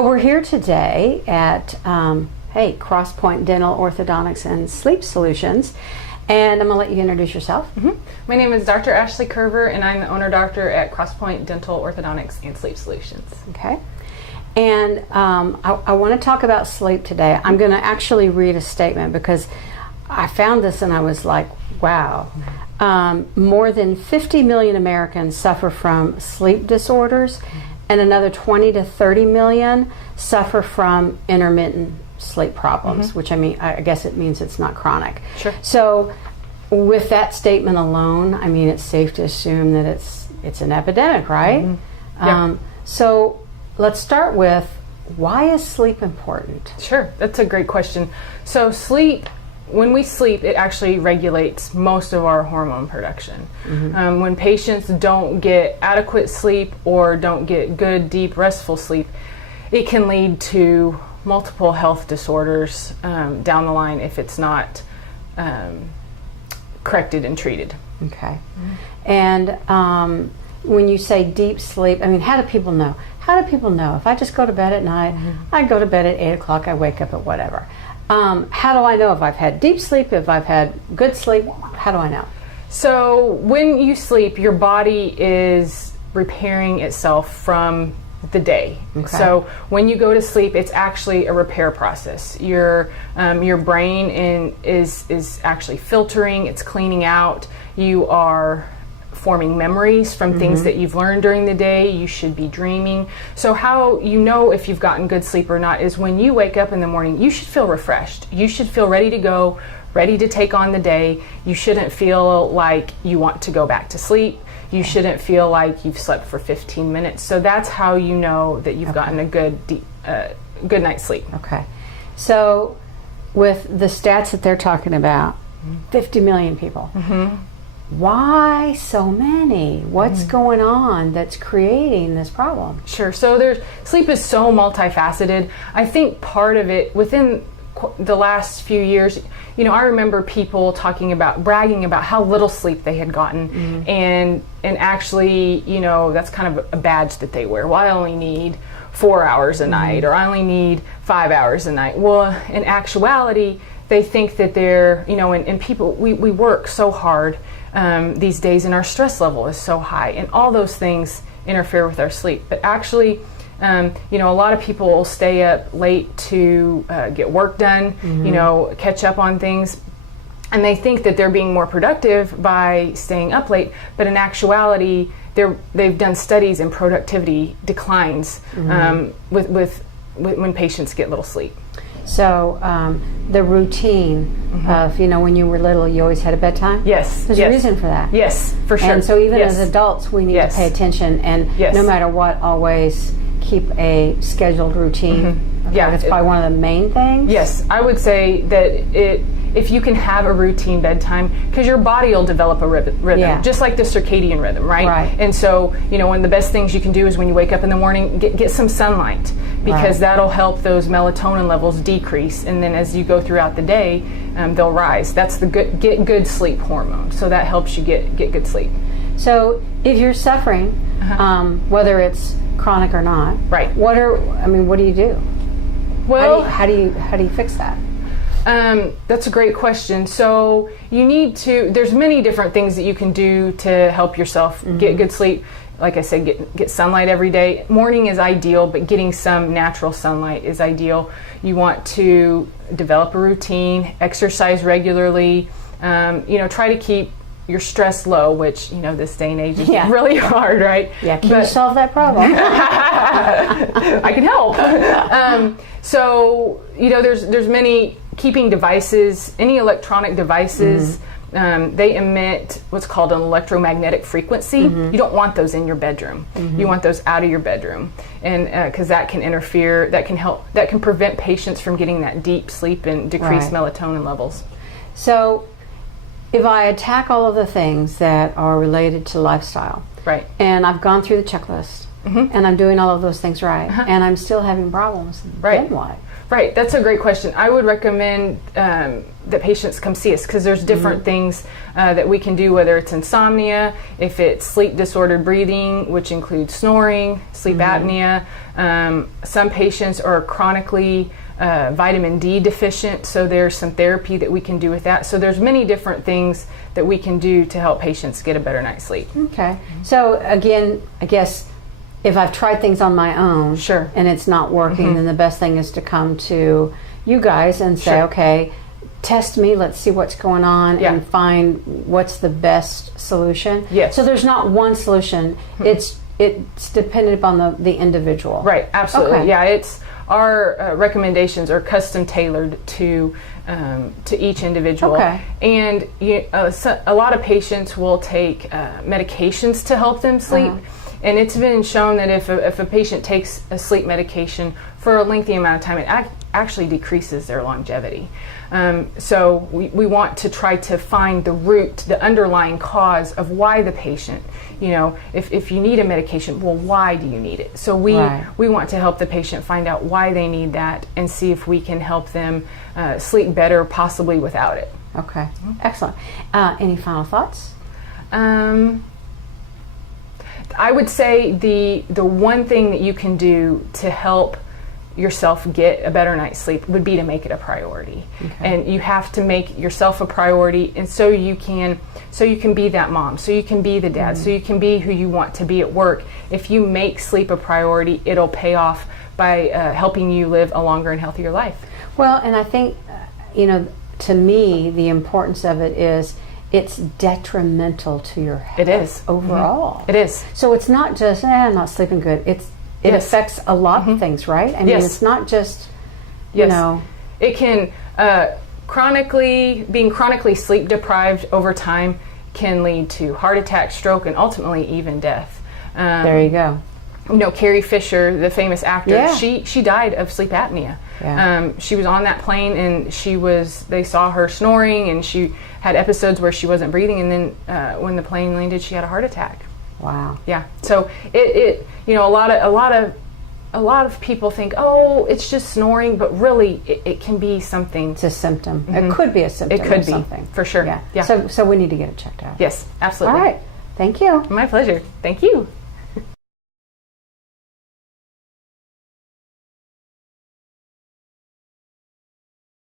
So we're here today at Crosspointe Dental Orthodontics and Sleep Solutions, and I'm going to let you introduce yourself. My name is Dr. Ashley Curver, and I'm the owner doctor at Crosspointe Dental Orthodontics and Sleep Solutions. Okay. And I want to talk about sleep today. I'm going to actually read a statement because I found this and I was like, wow. More than 50 million Americans suffer from sleep disorders, and another 20 to 30 million suffer from intermittent sleep problems, which I guess it means it's not chronic. Sure. So with that statement alone, I mean, it's safe to assume that it's an epidemic, right? Yeah. So let's start with, why is sleep important? Sure, that's a great question. So when we sleep, it actually regulates most of our hormone production. When patients don't get adequate sleep or don't get good, deep, restful sleep, it can lead to multiple health disorders down the line if it's not corrected and treated. Okay. And when you say deep sleep, I mean, how do people know? How do people know? If I just go to bed at night, I go to bed at 8 o'clock, I wake up at whatever. How do I know if I've had deep sleep, if I've had good sleep? How do I know? So when you sleep, your body is repairing itself from the day. Okay. So when you go to sleep, it's actually a repair process. Your brain is actually filtering, it's cleaning out. You are forming memories from things that you've learned during the day. You should be dreaming. So how you know if you've gotten good sleep or not is when you wake up in the morning, you should feel refreshed. You should feel ready to go, ready to take on the day. You shouldn't feel like you want to go back to sleep. You shouldn't feel like you've slept for 15 minutes. So that's how you know that you've gotten a good night's sleep. Okay. So with the stats that they're talking about, 50 million people. Why so many? What's going on that's creating this problem? Sure. So sleep is so multifaceted. I think part of it within the last few years, I remember people bragging about how little sleep they had gotten, and actually, that's kind of a badge that they wear. Well, I only need 4 hours a night, or I only need 5 hours a night. Well, in actuality, they think that they're, and people, we work so hard these days, and our stress level is so high, and all those things interfere with our sleep. But actually, a lot of people will stay up late to get work done, catch up on things, and they think that they're being more productive by staying up late. But in actuality, they've done studies and productivity declines with when patients get little sleep. So the routine of, when you were little, you always had a bedtime? Yes. There's a reason for that. Yes, for sure. And so even as adults, we need to pay attention, and no matter what, always keep a scheduled routine. Okay, that's probably one of the main things. Yes, I would say that if you can have a routine bedtime, because your body will develop a rhythm, just like the circadian rhythm, right? And so, one of the best things you can do is when you wake up in the morning, get some sunlight, because that'll help those melatonin levels decrease, and then as you go throughout the day, they'll rise. That's the get good sleep hormone, so that helps you get good sleep. So if you're suffering, whether it's chronic or not, what do you do? Well, how do you fix that? That's a great question. So there's many different things that you can do to help yourself get good sleep. Like I said, get sunlight every day. Morning is ideal, but getting some natural sunlight is ideal. You want to develop a routine, exercise regularly, try to keep your stress low, which, this day and age is really hard, right? Yeah, can you solve that problem? I can help. So, there's many keeping devices, any electronic devices, they emit what's called an electromagnetic frequency. You don't want those in your bedroom. You want those out of your bedroom, and because that can interfere, that can prevent patients from getting that deep sleep and decrease melatonin levels. So if I attack all of the things that are related to lifestyle, and I've gone through the checklist, and I'm doing all of those things and I'm still having problems, then what? Right, that's a great question. I would recommend that patients come see us because there's different things that we can do, whether it's insomnia, if it's sleep disordered breathing, which includes snoring, sleep apnea. Some patients are chronically vitamin D deficient, so there's some therapy that we can do with that. So there's many different things that we can do to help patients get a better night's sleep. Okay. So again, I guess if I've tried things on my own Sure. and it's not working, then the best thing is to come to you guys and say, Sure. okay, test me, let's see what's going on Yeah. and find what's the best solution. Yes. So there's not one solution. It's dependent upon the individual. Right, absolutely. Okay. Yeah, it's our recommendations are custom tailored to each individual. Okay. And a lot of patients will take medications to help them sleep. And it's been shown that if a patient takes a sleep medication for a lengthy amount of time, it actually decreases their longevity. So we want to try to find the root, the underlying cause of why the patient, if you need a medication, well, why do you need it? So we want to help the patient find out why they need that and see if we can help them sleep better, possibly without it. Okay. Excellent. Any final thoughts? I would say the one thing that you can do to help yourself get a better night's sleep would be to make it a priority. Okay. And you have to make yourself a priority, and so you can be that mom, so you can be the dad, so you can be who you want to be at work. If you make sleep a priority, it'll pay off by helping you live a longer and healthier life. Well, and I think, to me, the importance of it is it's detrimental to your health. It is. Overall. It is. So it's not just, I'm not sleeping good. It affects a lot of things, right? I mean, it's not just, It can, being chronically sleep deprived over time can lead to heart attack, stroke, and ultimately even death. There you go. Carrie Fisher, the famous actor, she died of sleep apnea. Yeah. She was on that plane and they saw her snoring, and she had episodes where she wasn't breathing, and then when the plane landed, she had a heart attack. Wow. Yeah. So a lot of people think, oh, it's just snoring, but really it can be something. It's a symptom. It could be a symptom. It could of be something. For sure. Yeah. So we need to get it checked out. Yes, absolutely. All right. Thank you. My pleasure. Thank you.